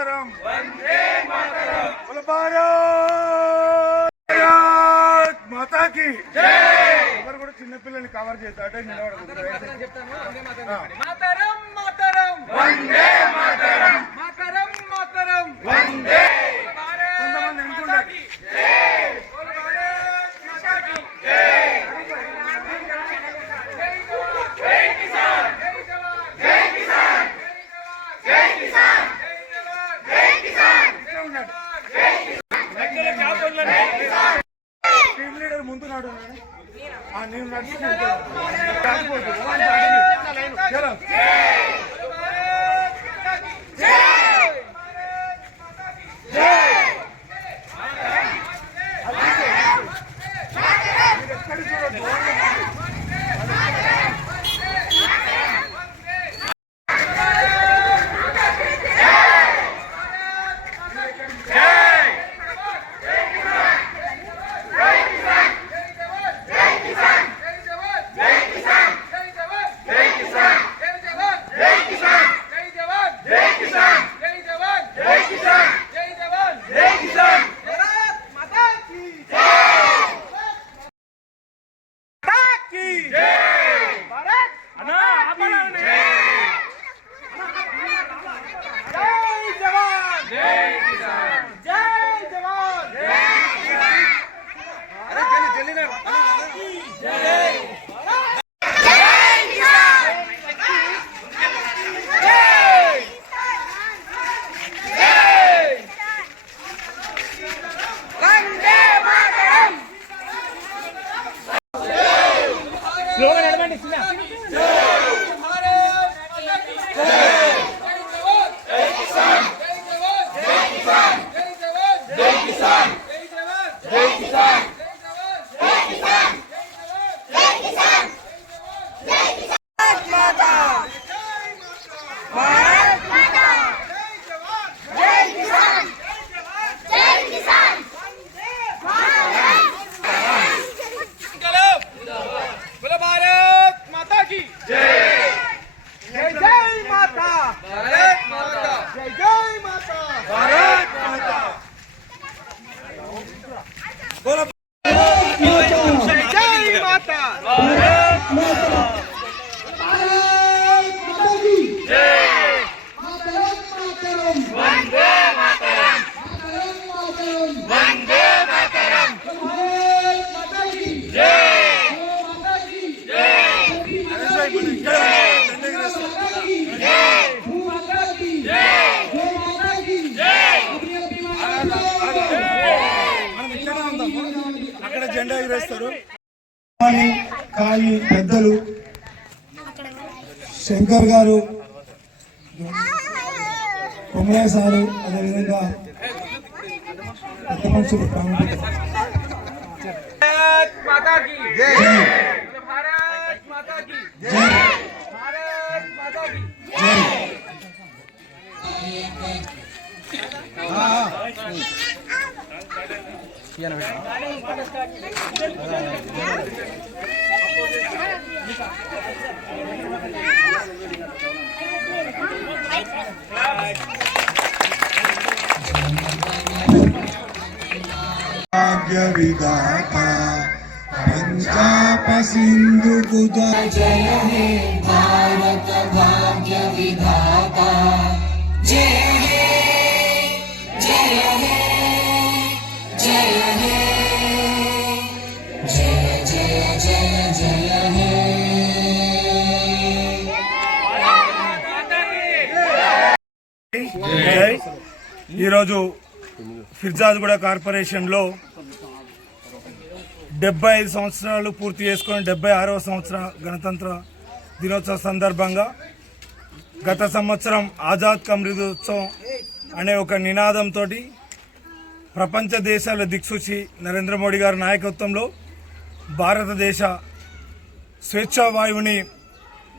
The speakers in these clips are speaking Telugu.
ఈ టీమ్ లీడర్ ముందు నాడు ఆ నేను నడుచుకుంటా కానీ పెద్దలు శంకర్ గారు కొమరయ్య సారు అదేవిధంగా పెద్ద మనుషులు ప్రాముఖ్యత. भारत माता की जय జై भारत माता की జై भारत माता की జై ఈరోజు ఫిర్జాద్గూడ కార్పొరేషన్లో డెబ్బై ఐదు సంవత్సరాలు పూర్తి చేసుకుని డెబ్బై ఆరవ సంవత్సర గణతంత్ర దినోత్సవ సందర్భంగా గత సంవత్సరం ఆజాద్ కమృదోత్సవం అనే ఒక నినాదంతో ప్రపంచ దేశాల దిక్సూచి నరేంద్ర మోడీ గారి నాయకత్వంలో భారతదేశ స్వేచ్ఛా వాయువుని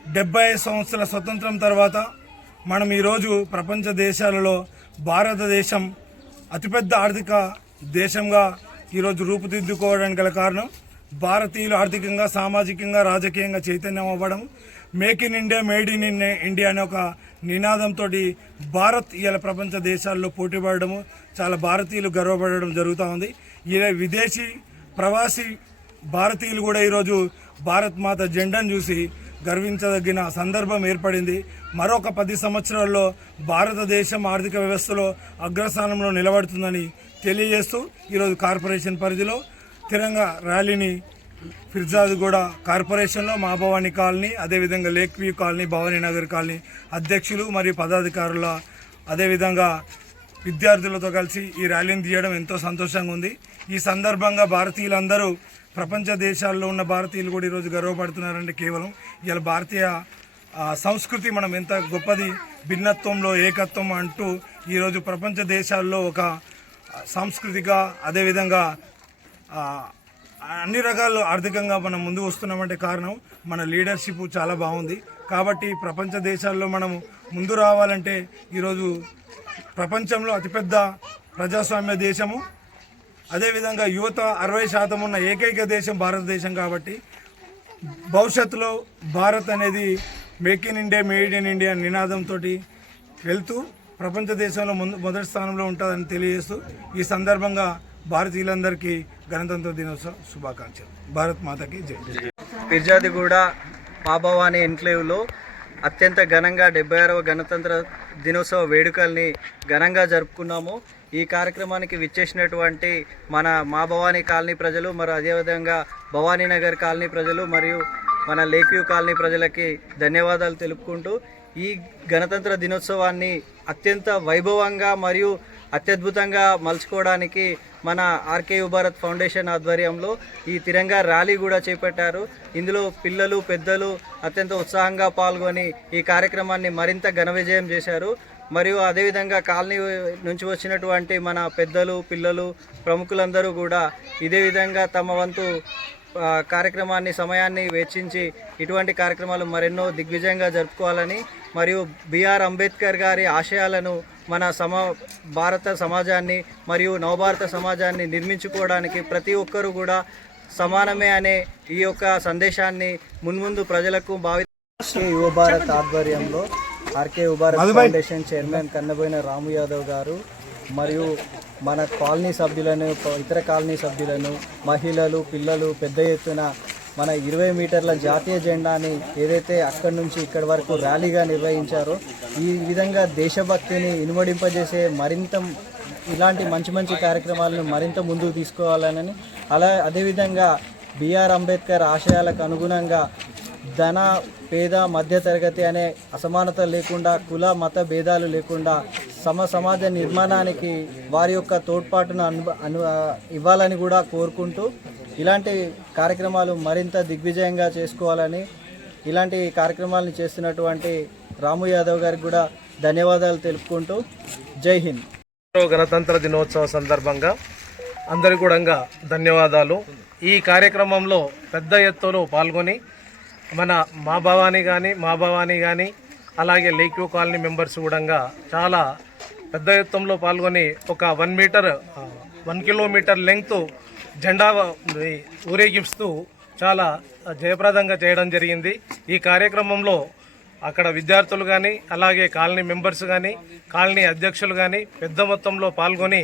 డెబ్బై ఐదు సంవత్సరాల స్వతంత్రం తర్వాత మనం ఈరోజు ప్రపంచ దేశాలలో భారతదేశం అతిపెద్ద ఆర్థిక దేశంగా ఈరోజు రూపుదిద్దుకోవడానికి గల కారణం భారతీయులు ఆర్థికంగా సామాజికంగా రాజకీయంగా చైతన్యం అవ్వడం. Make in India made in in- India అనే ఒక నినాదంతో భారత్ ఇలా ప్రపంచ దేశాల్లో పోటీ పడడము చాలా భారతీయులు గర్వపడడం జరుగుతూ ఉంది. ఇలా విదేశీ ప్రవాసీ భారతీయులు కూడా ఈరోజు భారత్ మాత జెండాను చూసి గర్వించదగిన సందర్భం ఏర్పడింది. మరొక పది సంవత్సరాల్లో భారతదేశం ఆర్థిక వ్యవస్థలో అగ్రస్థానంలో నిలబడుతుందని తెలియజేస్తూ ఈరోజు కార్పొరేషన్ పరిధిలో తిరంగా ర్యాలీని ఫిర్జాద్ కూడా కార్పొరేషన్లో మా కాలనీ అదేవిధంగా lake view colony Bhavani Nagar colony అధ్యక్షులు మరియు పదాధికారుల అదేవిధంగా విద్యార్థులతో కలిసి ఈ ర్యాలీని తీయడం ఎంతో సంతోషంగా ఉంది. ఈ సందర్భంగా భారతీయులందరూ ప్రపంచ దేశాల్లో ఉన్న భారతీయులు కూడా ఈరోజు గర్వపడుతున్నారంటే కేవలం. ఇలా భారతీయ సంస్కృతి మనం ఎంత గొప్పది భిన్నత్వంలో ఏకత్వం అంటూ ఈరోజు ప్రపంచ దేశాల్లో ఒక సాంస్కృతిక అదేవిధంగా అన్ని రకాలు ఆర్థికంగా మనం ముందు వస్తున్నామంటే కారణం మన లీడర్షిప్ చాలా బాగుంది. కాబట్టి ప్రపంచ దేశాల్లో మనము ముందు రావాలంటే ఈరోజు ప్రపంచంలో అతిపెద్ద ప్రజాస్వామ్య దేశము అదేవిధంగా యువత అరవై శాతం ఉన్న ఏకైక దేశం భారతదేశం కాబట్టి భవిష్యత్తులో భారత్ అనేది make in India made in India నినాదంతో వెళ్తూ ప్రపంచ దేశంలో ముందు మొదటి స్థానంలో ఉంటుందని తెలియజేస్తూ ఈ సందర్భంగా భారతీయులందరికీ గణతంత్ర దినోత్సవ శుభాకాంక్షలు. భారత్ మాతకి జై. పిర్జాదిగూడ పాభవాని ఎన్క్లేవ్లో అత్యంత ఘనంగా డెబ్బై ఆరవ గణతంత్ర దినోత్సవ వేడుకల్ని ఘనంగా జరుపుకున్నాము. ఈ కార్యక్రమానికి విచ్చేసినటువంటి మన మా భవానీ కాలనీ ప్రజలు మరి అదేవిధంగా భవానీ నగర్ కాలనీ ప్రజలు మరియు మన లేక్యూ కాలనీ ప్రజలకి ధన్యవాదాలు తెలుపుకుంటూ ఈ గణతంత్ర దినోత్సవాన్ని అత్యంత వైభవంగా మరియు అత్యద్భుతంగా మలుచుకోవడానికి మన ఆర్కే భారత్ ఫౌండేషన్ ఆధ్వర్యంలో ఈ తిరంగా ర్యాలీ కూడా చేపట్టారు. ఇందులో పిల్లలు పెద్దలు అత్యంత ఉత్సాహంగా పాల్గొని ఈ కార్యక్రమాన్ని మరింత ఘన విజయం చేశారు. మరియు అదేవిధంగా కాలనీ నుంచి వచ్చినటువంటి మన పెద్దలు పిల్లలు ప్రముఖులందరూ కూడా ఇదే విధంగా తమ వంతు కార్యక్రమాన్ని సమయాన్ని వెచ్చించి ఇటువంటి కార్యక్రమాలు మరెన్నో దిగ్విజయంగా జరుపుకోవాలని మరియు బిఆర్ అంబేద్కర్ గారి ఆశయాలను మన సమ భారత సమాజాన్ని మరియు నవభారత సమాజాన్ని నిర్మించుకోవడానికి ప్రతి ఒక్కరూ కూడా సమానమే అనే ఈ యొక్క సందేశాన్ని మున్ముందు ప్రజలకు భావి యువ భారత్ ఆధ్వర్యంలో RK Yuva Bharat foundation chairman Kannaboina Ramu Yadav garu మరియు మన కాలనీ సభ్యులను ఇతర కాలనీ సభ్యులను మహిళలు పిల్లలు పెద్ద ఎత్తున మన ఇరవై మీటర్ల జాతీయ జెండాని ఏదైతే అక్కడి నుంచి ఇక్కడి వరకు ర్యాలీగా నిర్వహించారో ఈ విధంగా దేశభక్తిని ఇనుమడింపజేసే మరింత ఇలాంటి మంచి మంచి కార్యక్రమాలను మరింత ముందుకు తీసుకోవాలని అలా అదేవిధంగా బిఆర్ అంబేద్కర్ ఆశయాలకు అనుగుణంగా ధన పేద మధ్య తరగతి అనే అసమానత లేకుండా కుల మత భేదాలు లేకుండా సమ సమాజ నిర్మాణానికి వారి యొక్క తోడ్పాటును అను అను ఇవ్వాలని కూడా కోరుకుంటూ ఇలాంటి కార్యక్రమాలు మరింత దిగ్విజయంగా చేసుకోవాలని ఇలాంటి కార్యక్రమాలను చేస్తున్నటువంటి రాము యాదవ్ గారికి కూడా ధన్యవాదాలు తెలుపుకుంటూ జై హింద్. గణతంత్ర దినోత్సవ సందర్భంగా అందరి కూడా ధన్యవాదాలు. ఈ కార్యక్రమంలో పెద్ద ఎత్తులో పాల్గొని మన మా భవాని కానీ మా భవాని కానీ అలాగే లేక్యూ కాలనీ మెంబర్స్ కూడా చాలా పెద్ద ఎత్తులో పాల్గొని ఒక one metre one kilometre length జెండా ఊరేగిస్తూ చాలా జయప్రదంగా చేయడం జరిగింది. ఈ కార్యక్రమంలో అక్కడ విద్యార్థులు కానీ అలాగే కాలనీ మెంబర్స్ కానీ కాలనీ అధ్యక్షులు కానీ పెద్ద మొత్తంలో పాల్గొని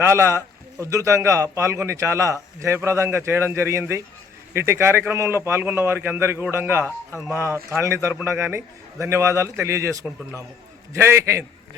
చాలా ఉధృతంగా పాల్గొని చాలా జయప్రదంగా చేయడం జరిగింది. ఇట్టి కార్యక్రమంలో పాల్గొన్న వారికి అందరికీ కూడా మా కాలనీ తరపున కానీ ధన్యవాదాలు తెలియజేసుకుంటున్నాము. జై హింద్!